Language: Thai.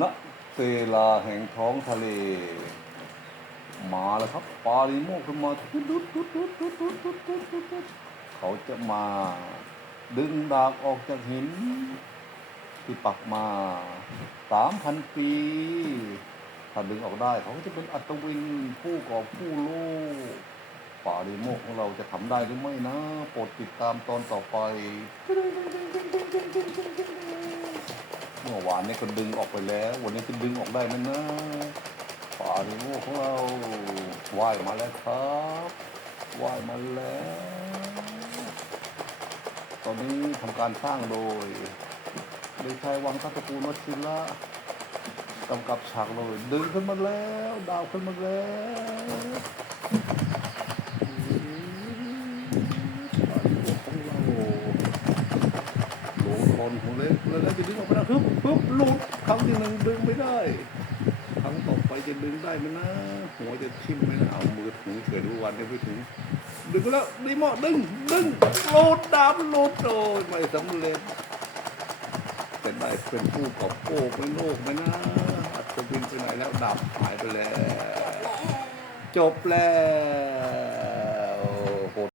ณเวลาแห่งท้องทะเล มาแล้วครับปาลิโมกขึ้นมาเขาจะมา ดึงดาบออกจากหิน ที่ปักมาสามพันปี ถ้าดึงออกได้ เขาก็จะเป็นอัตวินผู้ก่อผู้โลก ปาลิโมกของเราจะทำได้หรือไม่นะ โปรดติดตามตอนต่อไป เมื่อวานนี้ก็ดึงออกไปแล้ว วันนี้จะดึงออกได้ไหมนะป่าลิโมกของเราว่ายมาแล้วครับว่ายมาแล้ว ตอนนี้ทำการสร้างโดยเด็กชายวังทัตกูลวชิระกำกับฉากเลย ดึงขึ้นมาแล้ว ดาวขึ้นมาแล้ว โหลทนของเล็กแล้วจะดึงออกไปได้ฮึบฮึบหลุดครั้งที่หนึ่งดึงไม่ได้ครั้งต่อไปจะดึงได้ไหมนะหัวจะทิ่มไหมนะเอามือถึงเกิดดูวันได้ไม่ถึงดึงแล้วดีหมอดึงดึงโลดดามโลดโดยไม่สำเร็จแต่ได้เป็นผู้กอบโก้ไม่โลกไหมนะอัศวินไปไหนแล้วดาบหายไปแล้ว จบแล้ว